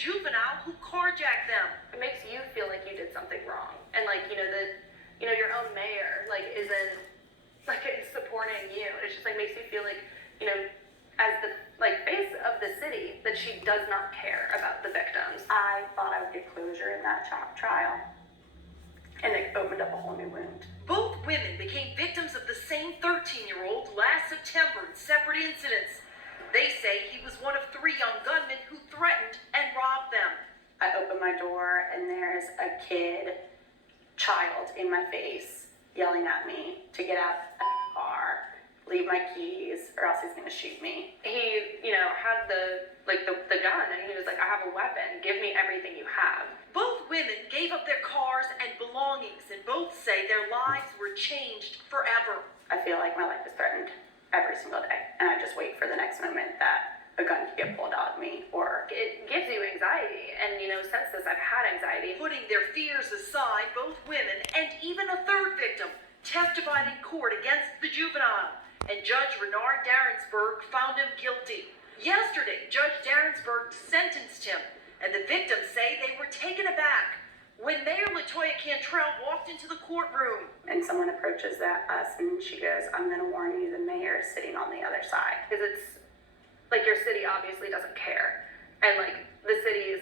juvenile who carjacked them. It makes you feel like you did something wrong, and like your own mayor isn't supporting you. It's just makes you feel like as the face of the city that she does not care about the victims. I thought I would get closure in that trial, and it opened up a whole new wound. Both women became victims of the same 13-year-old last September in separate incidents. They say he was one of 3 young gunmen who threatened and robbed them. I open my door and there's a child in my face, yelling at me to get out of the car, leave my keys, or else he's gonna shoot me. He, had the gun, and he was like, I have a weapon, give me everything you have. Both women gave up their cars and belongings, and both say their lives were changed forever. I feel like my life is threatened every single day, and I just wait for the next moment that a gun could get pulled out of me, or... It gives you anxiety, and since this, I've had anxiety. Putting their fears aside, both women, and even a 3rd victim, testified in court against the juvenile, and Judge Renard Darinsburg found him guilty. Yesterday, Judge Darinsburg sentenced him, and the victims say they were taken aback when Mayor Cantrell walked into the courtroom. And someone approaches us, and she goes, I'm gonna warn you, the mayor is sitting on the other side. Because it's, your city obviously doesn't care, and, the city is,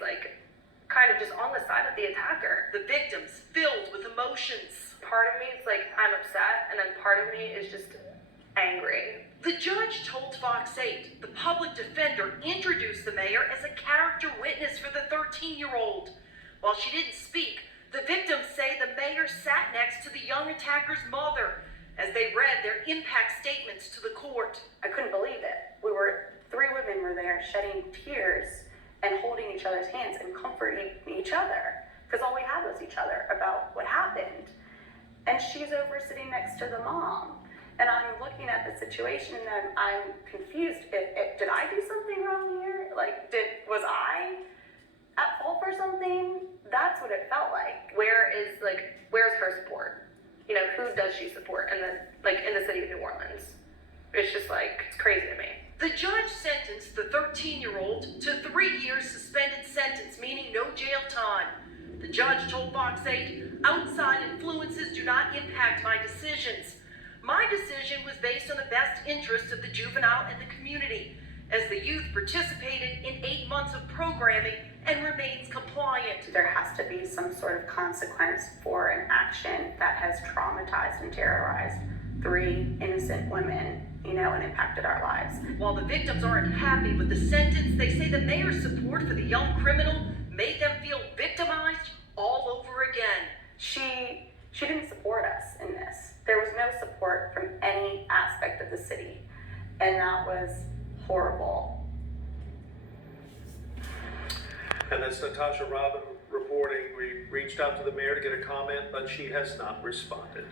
kind of just on the side of the attacker. The victims filled with emotions. Part of me is I'm upset, and then part of me is just angry. The judge told Fox 8 the public defender introduced the mayor as a character witness for the 13-year-old. While she didn't speak, the victims say the mayor sat next to the young attacker's mother as they read their impact statements to the court. I couldn't believe it. 3 women were there shedding tears and holding each other's hands and comforting each other, because all we had was each other about what happened. And she's over sitting next to the mom. And I'm looking at the situation and I'm confused. Did I do something wrong here? Was I at fault for something? That's what it felt like. Where's her support? Who does she support in the city of New Orleans? It's just it's crazy to me. The judge sentenced the 13-year-old to 3 years suspended sentence, meaning no jail time. The judge told Fox 8, outside influences do not impact my decisions. My decision was based on the best interest of the juvenile and the community, as the youth participated in 8 months of programming and remains compliant. There has to be some sort of consequence for an action that has traumatized and terrorized 3 innocent women, and impacted our lives. While the victims aren't happy with the sentence, they say the mayor's support for the young criminal made them feel victimized all over again. She didn't support us in this. There was no support from any aspect of the city, and that was horrible. And that's Natasha Robin reporting. We reached out to the mayor to get a comment, but she has not responded.